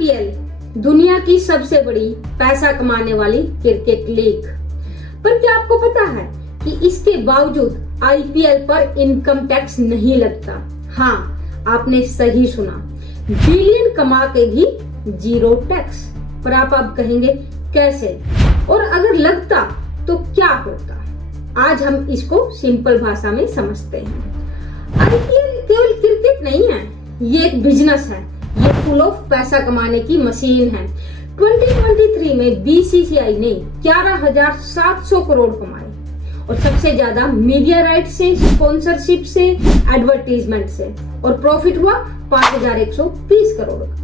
IPL दुनिया की सबसे बड़ी पैसा कमाने वाली क्रिकेट लीग, पर क्या आपको पता है कि इसके बावजूद आईपीएल पर इनकम टैक्स नहीं लगता? हाँ, आपने सही सुना, बिलियन कमा के भी जीरो टैक्स। पर आप अब कहेंगे कैसे, और अगर लगता तो क्या होता? आज हम इसको सिंपल भाषा में समझते हैं। आईपीएल केवल क्रिकेट नहीं है, ये एक बिजनेस है, ये फुल ऑफ पैसा कमाने की मशीन है। 2023 में बीसीसीआई ने 11,700 करोड़ कमाए, और सबसे ज्यादा मीडिया राइट से, स्पॉन्सरशिप से, एडवर्टीजमेंट से, और प्रॉफिट हुआ 5,120 करोड़ का।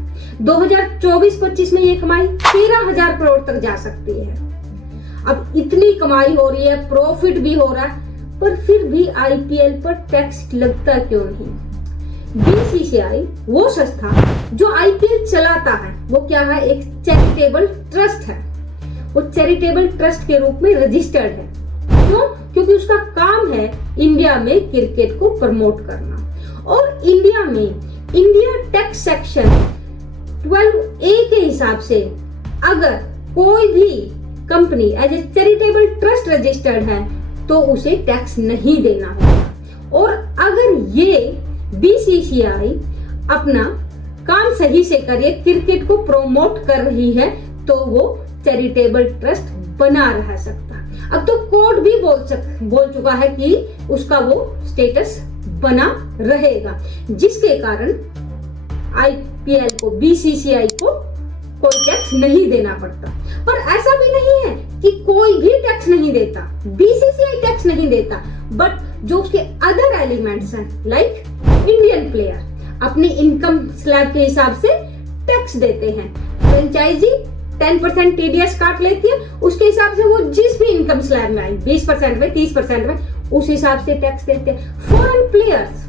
2024-25 में ये कमाई 13,000 करोड़ तक जा सकती है। अब इतनी कमाई हो रही है, प्रॉफिट भी हो रहा है, पर फिर भी आईपीएल पर टैक्स लगता क्यों नहीं? बीसीसीआई वो संस्था जो आईपीएल चलाता है, वो क्या है? एक चैरिटेबल ट्रस्ट है। वो चैरिटेबल ट्रस्ट के रूप में रजिस्टर्ड है। क्यों? क्योंकि उसका काम है इंडिया में क्रिकेट को प्रमोट करना। और इंडिया में इंडिया टैक्स सेक्शन 12A के हिसाब से अगर कोई भी company as a charitable trust registered है तो उसे टैक्स नहीं देना होगा। और अगर ये बीसीसीआई अपना काम सही से करे, क्रिकेट को प्रमोट कर रही है, तो वो चैरिटेबल ट्रस्ट बना रह सकता। अब तो कोर्ट भी बोल चुका है कि उसका वो स्टेटस बना रहेगा, जिसके कारण आईपीएल को, बीसीसीआई को कोई टैक्स नहीं देना पड़ता। पर ऐसा भी नहीं है कि कोई भी टैक्स नहीं देता, बीसीसीआई टैक्स नहीं देता, बट जो उसके अदर एलिमेंट्स हैं, लाइक इंडियन प्लेयर अपनी इनकम स्लैब के हिसाब से टैक्स देते हैं। फ्रेंचाइजी 10% टीडीएस काट लेती है, उसके हिसाब से वो जिस भी इनकम स्लैब में आई, 20% में, 30% में, उस हिसाब से टैक्स देते हैं। फॉरेन प्लेयर्स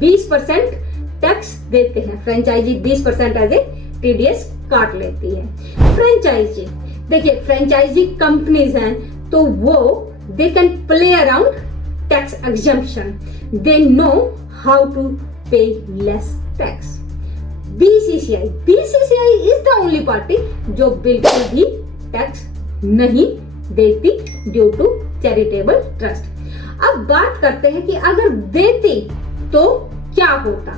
20% टैक्स देते हैं, फ्रेंचाइजी 20% एज ए टीडीएस काट लेती है। फ्रेंचाइजी देखिए, फ्रेंचाइजी कंपनीज हैं तो वो they can play around tax exemption, they know how to pay less tax. BCCI is the only party जो बिल्कुल भी टैक्स नहीं देती ड्यू टू चैरिटेबल ट्रस्ट। अब बात करते हैं कि अगर देती तो क्या होता।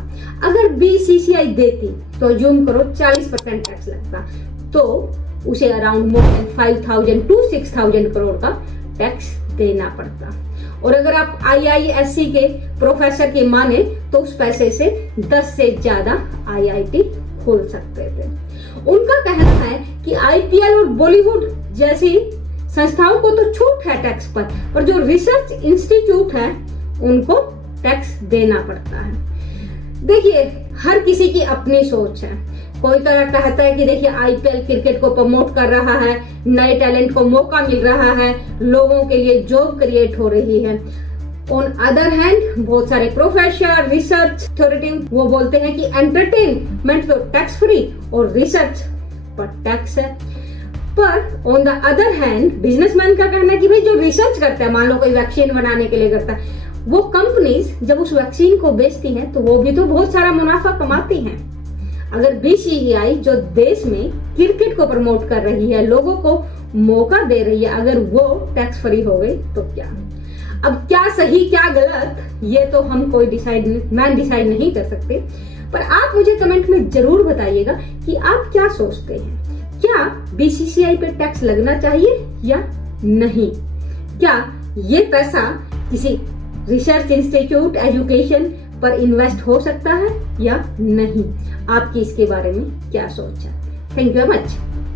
अगर बीसीसीआई देती तो अज्यूम करो 40% टैक्स लगता, तो उसे around more than 5,000 to 6,000 crore का टैक्स देना पड़ता। और अगर आप आईआईएससी के प्रोफेसर की माने तो उस पैसे से 10 से ज्यादा आईआईटी खोल सकते थे। उनका कहना है कि आईपीएल और बॉलीवुड जैसी संस्थाओं को तो छूट है टैक्स पर जो रिसर्च इंस्टीट्यूट है उनको टैक्स देना पड़ता है। देखिए, हर किसी की अपनी सोच है। कोई तो कहता है कि देखिए आईपीएल क्रिकेट को प्रमोट कर रहा है, नए टैलेंट को मौका मिल रहा है, लोगों के लिए जॉब क्रिएट हो रही है। ऑन अदर हैंड बहुत सारे प्रोफेसर, रिसर्च अथॉरिटी वो बोलते हैं कि एंटरटेनमेंट तो टैक्स फ्री और रिसर्च पर टैक्स है। पर on the other hand businessman का कहना है कि भाई जो रिसर्च करता है, मान लो कोई वैक्सीन बनाने के लिए करता है, वो कंपनीज जब उस वैक्सीन को बेचती हैं तो वो भी तो बहुत सारा मुनाफा कमाती हैं। अगर बीसीसीआई जो देश में क्रिकेट को प्रमोट कर रही है, लोगों को मौका दे रही है, अगर वो टैक्स फ्री हो गई तो क्या? अब क्या सही क्या गलत, ये तो हम मैं डिसाइड नहीं कर सकते। पर आप मुझे कमेंट में जरूर बताइएगा कि आप क्या सोचते हैं। क्या बीसीसीआई पे टैक्स लगना चाहिए या नहीं? क्या ये पैसा किसी रिसर्च इंस्टीट्यूट, एजुकेशन पर इन्वेस्ट हो सकता है या नहीं? आपकी इसके बारे में क्या सोच है? Thank you very much.